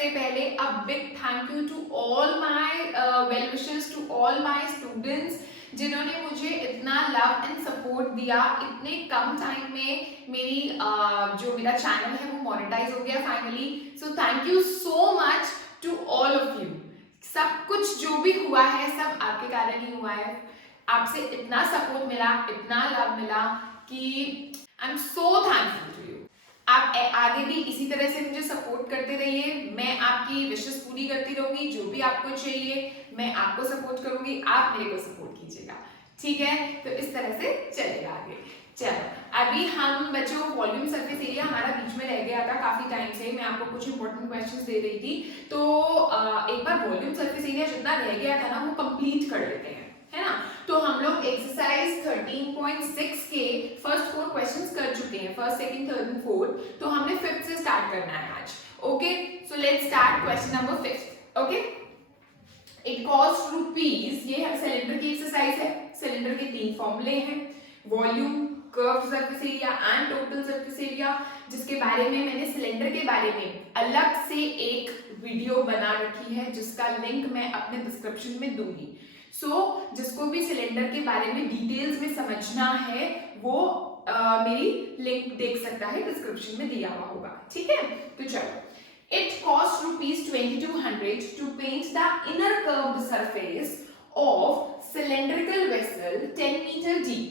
सबसे पहले a big thank you to all my well wishes, to all my students जिन्होंने मुझे इतना लव एंड सपोर्ट दिया। इतने कम टाइम में मेरी जो मेरा चैनल है वो मोनेटाइज हो गया finally. So thank you so much to all of you. सब कुछ जो भी हुआ है सब आपके कारण ही हुआ है। आपसे इतना सपोर्ट मिला, इतना लव मिला कि I am so thankful to you. आप आगे भी इसी तरह से मुझे सपोर्ट करते रहिए। मैं आपकी विशेस पूरी करती रहूंगी। जो भी आपको चाहिए मैं आपको सपोर्ट करूंगी, आप मेरे को सपोर्ट कीजिएगा, ठीक है? तो इस तरह से चलेगा आगे। चलो अभी हम बच्चों वॉल्यूम सरफेस एरिया हमारा बीच में रह गया था काफी टाइम से। मैं आपको कुछ इंपॉर्टेंट क्वेश्चंस दे रही थी, तो एक बार वॉल्यूम सरफेस एरिया जितना रह गया था ना वो कंप्लीट कर लेते हैं, है ना? तो हम लोग एक्सरसाइज 13.6 के फर्स्ट 4 क्वेश्चंस कर चुके हैं, first second third and fourth. तो हमने फिफ्थ से स्टार्ट करना है आज। Okay, so let's start question number 5। Okay, it cost rupees, ये है सिलेंडर की एक्सरसाइज है। सिलेंडर के 3 फॉर्मूले हैं, volume, curve surface area and total surface area, जिसके बारे में मैंने सिलेंडर के बारे में अलग से एक वीडियो बना रखी है जिसका लिंक मैं अपने डिस्क्रिप्शन में दूंगी। जिसको भी सिलेंडर के बारे में डिटेल्स में समझना है वो मेरी लिंक देख सकता है, डिस्क्रिप्शन में दिया हुआ होगा, ठीक है? तो चलो, it cost rupees 2200 to paint the inner curved surface of cylindrical vessel 10 meter deep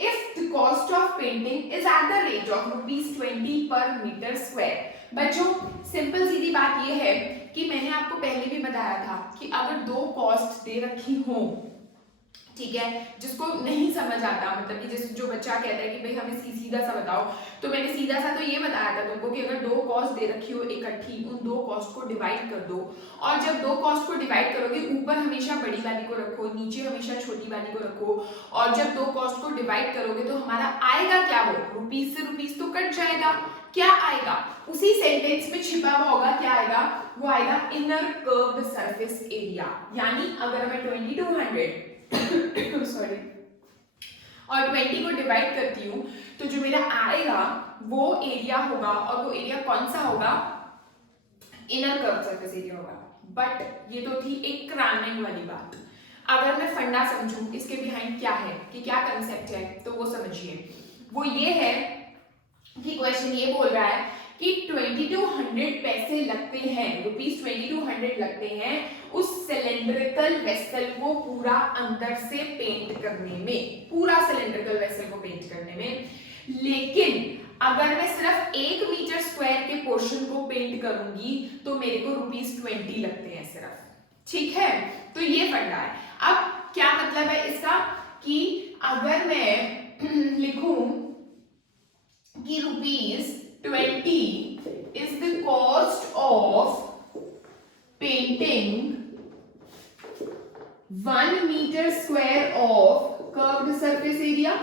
if the cost of painting is at the rate of rupees 20 per meter square। बच्चों सिंपल सीधी बात ये है कि मैंने आपको पहले भी बताया था कि अगर 2 कॉस्ट दे रखी हो, ठीक है, जिसको नहीं समझ आता, मतलब कि जो बच्चा कहता है कि भाई हमें सीधा सा बताओ, तो मैंने सीधा सा तो ये बताया था तुमको कि अगर 2 कॉस्ट दे रखी हो इकट्ठी, उन 2 कॉस्ट को डिवाइड कर दो। और जब 2 कॉस्ट को डिवाइड करोगे ऊपर हमेशा बड़ी वाली को रखो, नीचे हमेशा छोटी वाली को रखो। और जब 2 कॉस्ट को डिवाइड करोगे तो हमारा आएगा क्या, वो रुपीस से रुपीस तो कट जाएगा। क्या आएगा, उसी सेंटेंस में छिपा हुआ होगा, क्या आएगा, वो आएगा इनर कर्व्ड सरफेस एरिया। यानी अगर मैं 2200 सॉरी और 20 को डिवाइड करती हूँ तो जो मेरा आएगा वो एरिया होगा, और वो एरिया कौन सा होगा, इनर कर्व सरफेस एरिया होगा। बट ये तो थी एक क्रैमिंग वाली बात। अगर मैं फंडा समझूं इसके बिहाइंड क्या है, कि क्या कंसेप्ट है, तो वो समझिए। वो ये है कि क्वेश्चन ये बोल रहा है कि 2200 पैसे लगते हैं, रुपीस 2200 लगते हैं उस सिलेंड्रिकल वेसल को पूरा अंदर से पेंट करने में, पूरा सिलेंड्रिकल वेसल को पेंट करने में। लेकिन अगर मैं सिर्फ 1 मीटर स्क्वायर के पोर्शन को पेंट करूंगी तो मेरे को रुपीस 20 लगते हैं सिर्फ, ठीक है? तो ये फंडा है। अब क्या मतलब है इसका, कि अगर मैं लिखूं कि rupees 20 is the cost of painting 1 meter square of curved surface area.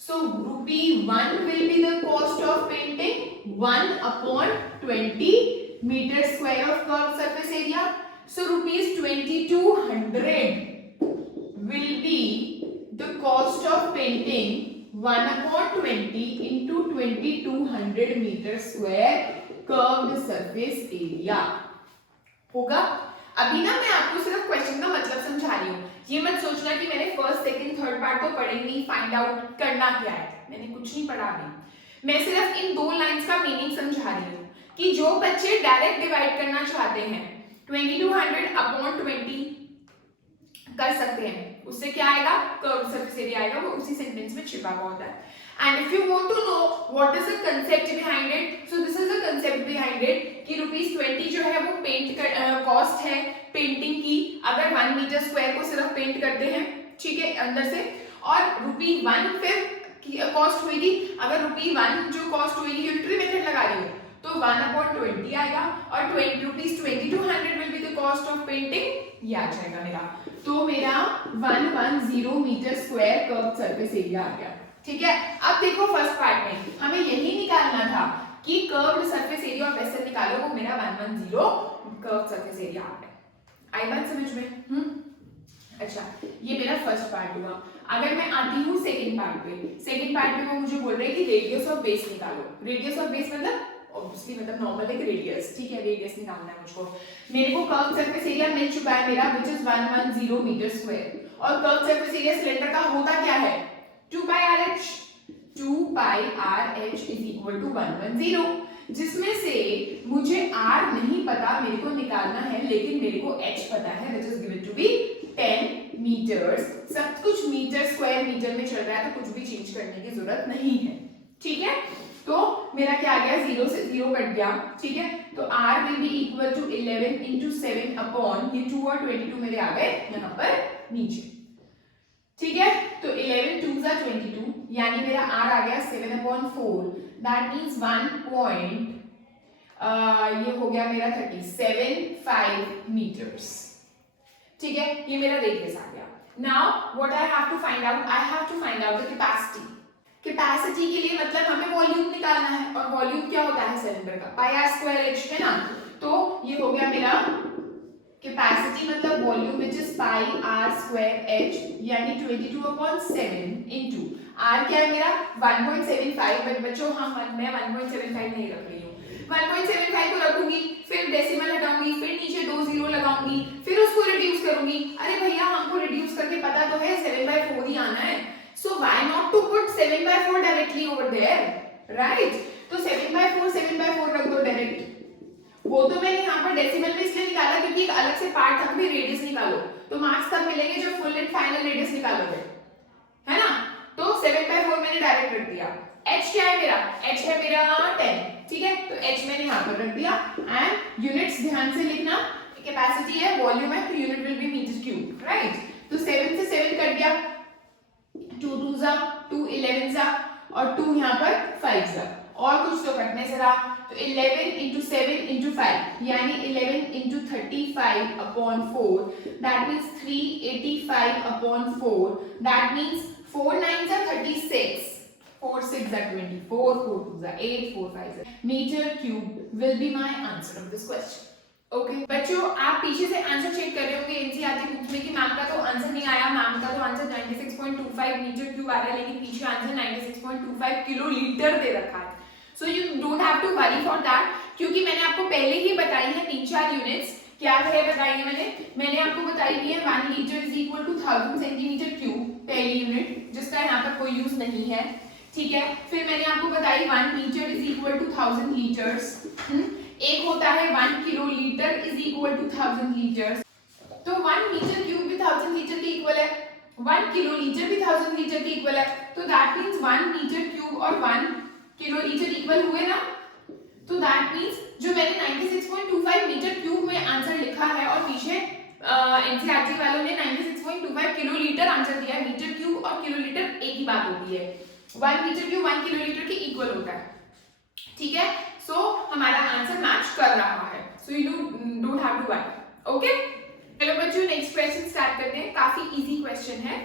So rupee 1 will be the cost of painting 1 upon 20 meter square of curved surface area. So rupees 2200 will be the cost of painting 1 upon 20 into 2200 meter square curved surface area होगा। अभी ना मैं आपको सिर्फ question का मतलब समझा रही हूँ, ये मत सोचना कि मैंने फर्स्ट सेकंड थर्ड पार्ट तो पढ़े नहीं, फाइंड आउट करना क्या है, मैंने कुछ नहीं पढ़ा अभी। मैं सिर्फ इन 2 लाइंस का मीनिंग समझा रही हूँ कि जो बच्चे डायरेक्ट डिवाइड करना चाहते हैं 2200 अपॉन 20 कर सकते हैं, उससे क्या आएगा, कर्व सरफेस एरिया आएगा, वो उसी सेंटेंस में छिपा हुआ होता है। And if you want to know what is the concept behind it, so this is the concept behind it कि रुपीस 20 जो है वो पेंट कॉस्ट है पेंटिंग की, अगर 1 मीटर स्क्वायर को सिर्फ पेंट करते हैं, ठीक है, अंदर से। और रुपी 1 फिर कॉस्ट होगी, अगर रुपी 1 जो कॉस्ट होगी, यूनिटरी मेथड लगा रही हूँ, तो 1 अपॉन 20 आएगा, और 20 rupees 2200 will be the cost of painting, ये आ जाएगा मेरा। तो मेरा 110 metre square curve surface area आ गया, ठीक है? अब देखो फर्स्ट पार्ट में हमें यही निकालना था कि curved surface area of vessel निकालो, वो मेरा 110 कर्व सरफेस एरिया आ गया। आई बात समझ में? अच्छा, ये मेरा फर्स्ट पार्ट हुआ। अगर मैं आती हूँ सेकंड पार्ट पे, सेकंड पार्ट में वो मुझे बोल रहे हैं कि रेडियस ऑफ बेस निकालो। रेडियस ऑफ बेस मतलब ऑब्वियसली मतलब नॉर्मल एक रेडियस, ठीक है, रेडियस निकालना है मुझको। मेरे को कर्व सरफेस एरिया मिल चुका है मेरा विच इज 110 मीटर स्क्वायर, और कर्व सरफेस एरिया सिलेंडर का होता क्या है 2 pi R H, 2 pi R H is equal to 110, जिसमें से मुझे r नहीं पता, मेरे को निकालना है, लेकिन मेरे को h पता है which is given to be 10 metres. सब कुछ मीटर स्क्वायर मीटर में चल रहा है तो कुछ भी चेंज करने की जरूरत नहीं है, ठीक है। तो मेरा क्या आ गया 0 से 0 कट गया, ठीक है। तो r will be equal to 11 into 7 upon ये 2 और 22 मेरे आ गए यहाँ पर नीचे, ठीक है। तो 11 2 जा 22 यानी मेरा r आ गया 7/4, दैट मींस 1 ये हो गया मेरा 37.5 मीटर्स, ठीक है। ये मेरा रेडियस आ गया। Now what I have to find out, I have to find out the capacity. Capacity के लिए मतलब हमें वॉल्यूम निकालना है, और वॉल्यूम क्या होता है सिलेंडर का पाई आर स्क्वायर एच, है ना। तो ये हो गया मेरा कैपेसिटी मतलब volume which is pi are square h, यानी 22/7 इनटू आर क्या है मेरा 1.75, बट बच्चों हम मैं 1.75 नहीं रख रही हूँ, 1.75 को रखूंगी, फिर डेसिमल हटाऊंगी, फिर नीचे 2 जीरो लगाऊंगी, फिर उसको रिड्यूस करूंगी। अरे भैया हमको रिड्यूस करके पता तो है 7/4 ही आना है, so why not to put 7/4 directly over there, right? तो 7/4 रख दो डायरेक्ट। वो तो मैंने यहाँ पर डेसिमल में इसलिए निकाला क्योंकि एक अलग से पार्ट था, भी रेडियस निकालो तो मार्क्स तब मिलेंगे जब फुल एंड फाइनल रेडियस निकालोगे, है ना। तो 7/4 मैंने डायरेक्ट रख दिया। h क्या है मेरा, h है मेरा 10, ठीक है। तो h मैंने यहाँ पर रख दिया, एंड यूनिट्स ध्यान से लिखना, कैपेसिटी है वॉल्यूम है तो unit will be metre cube, right. तो 7 से 7 कट गया, 2 2 जा 2 11 जा, और 2 यहाँ पर 5 जा, और कुछ तो कटने से रहा। तो 11 into 7 into 5 यानी 11 into 35/4, that means 385/4, that means 4 9s are 36, 4 6s are 24, 4 2s are 8, 4 5s are meter cube will be my answer of this question. Okay बच्चों, आप पीछे से आंसर चेक कर रहे होंगे एनसीईआरटी बुक में कि मैम का तो आंसर नहीं आया, मैम का तो आंसर 96.25 मीटर क्यूब आ रहा है, लेकिन पीछे आंसर 96.25 किलोलीटर दे रखा है। So you don't have to worry for that, क्योंकि मैंने आपको पहले ही बताई है 3-4 यूनिट्स। क्या है बताई है मैंने आपको बताई है 1 litre is equal to 1000 centimetre cube, पहली यूनिट जिसका यहाँ पर कोई यूज नहीं है, ठीक है। फिर मैंने आपको बताई 1 metre is equal to 1000 litres, एक होता है 1 kilolitre is equal to 1000 litres. तो 1 मीटर क्यूब भी 1000 लीटर के इक्वल है, 1 किलोलीटर भी 1000 लीटर के इक्वल है, तो दैट मींस 1 मीटर क्यूब और 1 किलोलीटर इक्वल हुए ना। तो दैट मींस जो मैंने 96.25 मीटर क्यूब में आंसर लिखा है और पीछे एनसीईआरटी वालों ने 96.25 किलोलीटर आंसर दिया है, मीटर क्यूब और किलोलीटर एक ही बात होती है, 1 मीटर क्यूब 1 किलोलीटर के इक्वल होता है, ठीक है। सो हमारा आंसर मैच कर रहा है, so you don't have to worry, okay. चलो बच्चों नेक्स्ट क्वेश्चन स्टार्ट करते हैं, काफी इजी क्वेश्चन है।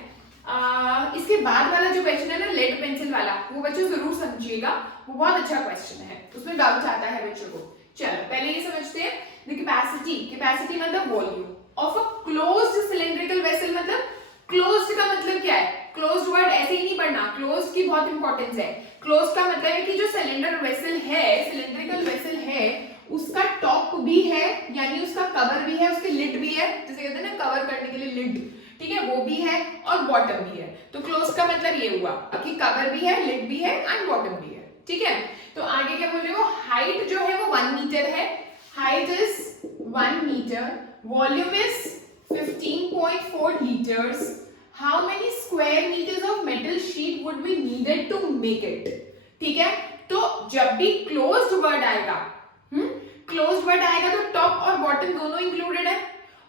इसके बाद वाला जो क्वेश्चन है ना लेड पेंसिल वाला, वो बच्चों जरूर समझिएगा, वो बहुत अच्छा क्वेश्चन है, उसमें डाउट आता है बच्चों को। चलो पहले ये समझते हैं द कैपेसिटी मतलब volume of a closed cylindrical vessel. मतलब क्लोज्ड का मतलब क्या है, क्लोज्ड वर्ड ऐसे ही नहीं पढ़ना, क्लोज्ड की बहुत इंपॉर्टेंस है। क्लोज्ड का मतलब है कि जो सिलेंडर वेसल है, सिलिंड्रिकल वेसल है, उसका टॉप भी है यानी उसका कवर भी है, उसकी लिड भी है, जैसे कहते हैं ना कवर करने के लिए लिड, ठीक है, वो भी है और बॉटम भी है। तो क्लोज का मतलब ये हुआ कि कवर भी है, लिड भी है एंड बॉटम भी है, ठीक है। तो आगे क्या बोल रहे हो, हाइट जो है वो 1 मीटर है, height is 1 metre, volume is 15.4 liters, how many square meters of metal sheet would be needed to make it, ठीक है। तो जब भी क्लोज्ड वर्ड आएगा, क्लोज्ड वर्ड आएगा तो टॉप और बॉटम दोनों इंक्लूडेड है,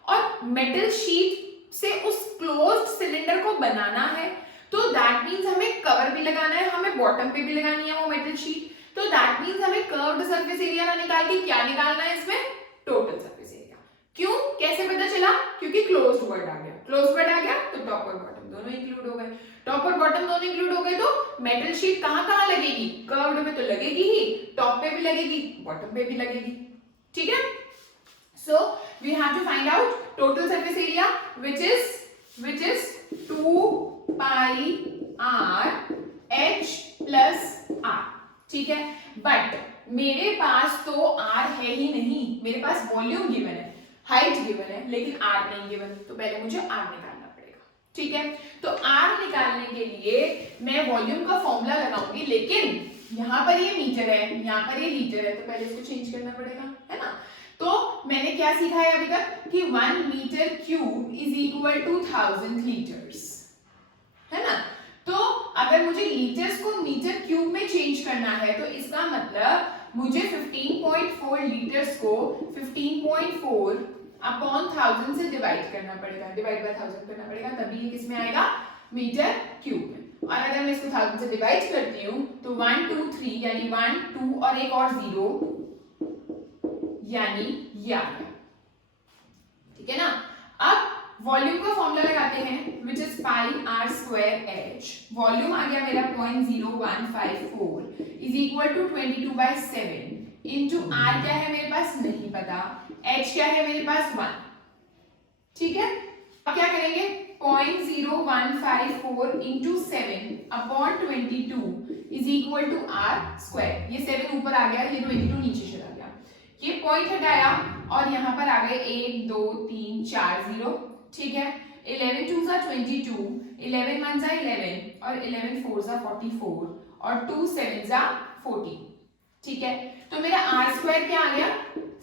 और मेटल शीट से उस क्लोज्ड सिलेंडर को बनाना है, तो दैट मींस हमें कवर भी लगाना है, हमें बॉटम पे भी लगानी है वो मेटल शीट, तो दैट मींस हमें कर्व्ड सरफेस एरिया ना निकाल के क्या निकालना है इसमें, टोटल सरफेस एरिया। क्यों, कैसे पता चला, क्योंकि क्लोज्ड वर्ड आ गया, क्लोज्ड वर्ड आ गया तो टॉप और बॉटम दोनों इंक्लूड हो गए, टॉप और बॉटम दोनों इंक्लूड हो गए, तो मेटल शीट कहां लगेगी, कर्व्ड में तो लगेगी ही, टॉप पे भी लगेगी, बॉटम पे भी लगेगी, ठीक है। So we have to find out total surface area which is 2 pi r h plus r, ठीक है। बट मेरे पास तो आर है ही नहीं, मेरे पास वॉल्यूम गिवन है, हाइट गिवन है, लेकिन आर नहीं गिवन, तो पहले मुझे आर निकालना पड़ेगा। ठीक है, तो आर निकालने के लिए मैं वॉल्यूम का फॉर्मूला लगाऊंगी, लेकिन यहाँ पर ये मीटर है, यहाँ पर ये लीटर है, तो पहले इसको चेंज करना पड़ेगा, है ना। तो मैंने क्या सीखा है अभी तक कि 1 metre cube is equal to 1000 litres, है ना। तो अगर मुझे लीटर्स को मीटर क्यूब में चेंज करना है, तो इसका मतलब मुझे 15.4 लीटर्स को 15.4 अपॉन 1000 से डिवाइड करना पड़ेगा, डिवाइड बाय 1000 करना पड़ेगा, तभी ये किस में आएगा, मीटर क्यूब में। और अगर मैं इसको 1000 से डिवाइड करती हूँ तो 1 2 3 यानी 1 2 और एक और 0 यानी ये आ गया। ठीक है ना। अब वॉल्यूम का फॉर्मूला लगाते हैं, which is pi are square H. Volume आ गया मेरा 0.0154 is equal to 22/7 into R क्या है मेरे पास नहीं पता, एच क्या है मेरे पास 1। ठीक है, अब क्या करेंगे, 0.0154 into 7 upon 22 is equal to r square. ये 7 ऊपर आ गया, ये 22 नीचे चला गया, ये पॉइंट हटाया और यहाँ पर आ गए 1 2 3 4 0। ठीक है, 11 2 सा 22, 11 1 सा 11 और 11 4 सा 44 और 2 7 सा 14। ठीक है, तो मेरा आर स्क्वायर क्या आ गया,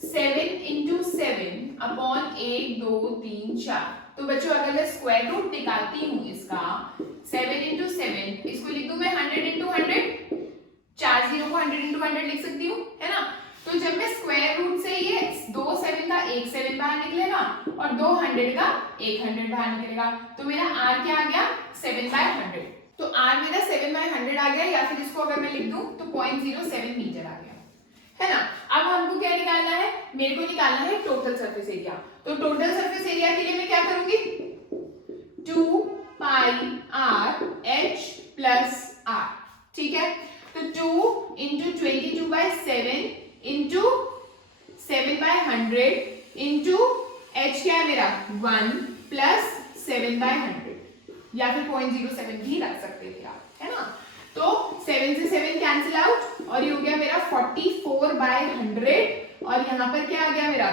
7 इंटू 7 अपॉन 1 2 3 4। तो बच्चों अगर मैं स्क्वायर रूट निकालती हूँ इसका 7 इंटू 7, इसको लिख दूं मैं 100 इंटू 100, 4 0 को 100 इंटू 100 लिख सकती हूँ, है ना। तो जब मैं स्क्वायर रूट से ये 2 7 का 1 7 बाहर निकलेगा और 2 100 का 1 100 बाहर निकलेगा, तो मेरा आर क्या आ गया, 7/100। तो आर मेरा 7/100 आ गया, या फिर इसको अगर मैं लिख दूं तो 0.07 मीटर आ गया, है ना। अब हमको क्या निकालना है, मेरे को निकालना है टोटल सरफेस एरिया। तो टोटल सरफेस एरिया के लिए मैं क्या करूंगी, 2 pi R H plus are. ठीक है, तो 2 इंटू 22/7 इंटू 7/100 इंटू एच क्या है मेरा 1 प्लस 7/100, या फिर 0.07 भी रख सकते थे आप, है ना। तो 7 से 7 कैंसिल आउट और ये हो गया मेरा 44/100 और यहाँ पर क्या आ गया मेरा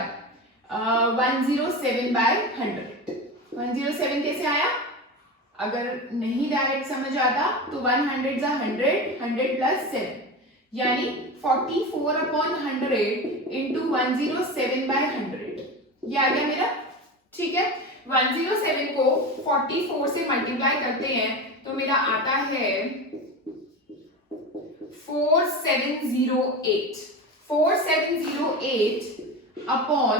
107/100। 107 कैसे आया, अगर नहीं डायरेक्ट समझ आता तो 100 सा 100, 100 प्लस 7 यानी 44/100 इंटू 107/100, ये आ गया मेरा। ठीक है, 107 को 44 से मल्टीप्लाई करते हैं तो मेरा आता है 4708 upon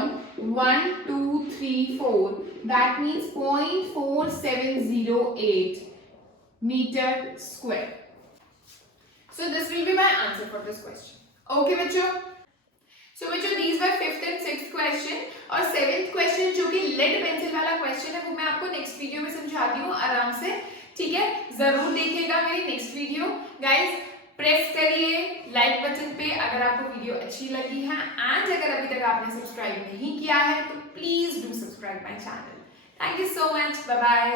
1 2 3 4, that means 0.4708 metre square. So this will be my answer for this question. Okay बच्चों, so बच्चों these were 5th and 6th question, और 7th question जो कि लेड पेंसिल वाला क्वेश्चन है वो मैं आपको नेक्स्ट वीडियो में समझाती हूँ आराम से। ठीक है, जरूर देखिएगा मेरी नेक्स्ट वीडियो। गाइज प्रेस करिए लाइक बटन पे अगर आपको वीडियो अच्छी लगी है, एंड अगर अभी तक आपने सब्सक्राइब नहीं किया है तो please do subscribe my channel. Thank you so much, bye bye.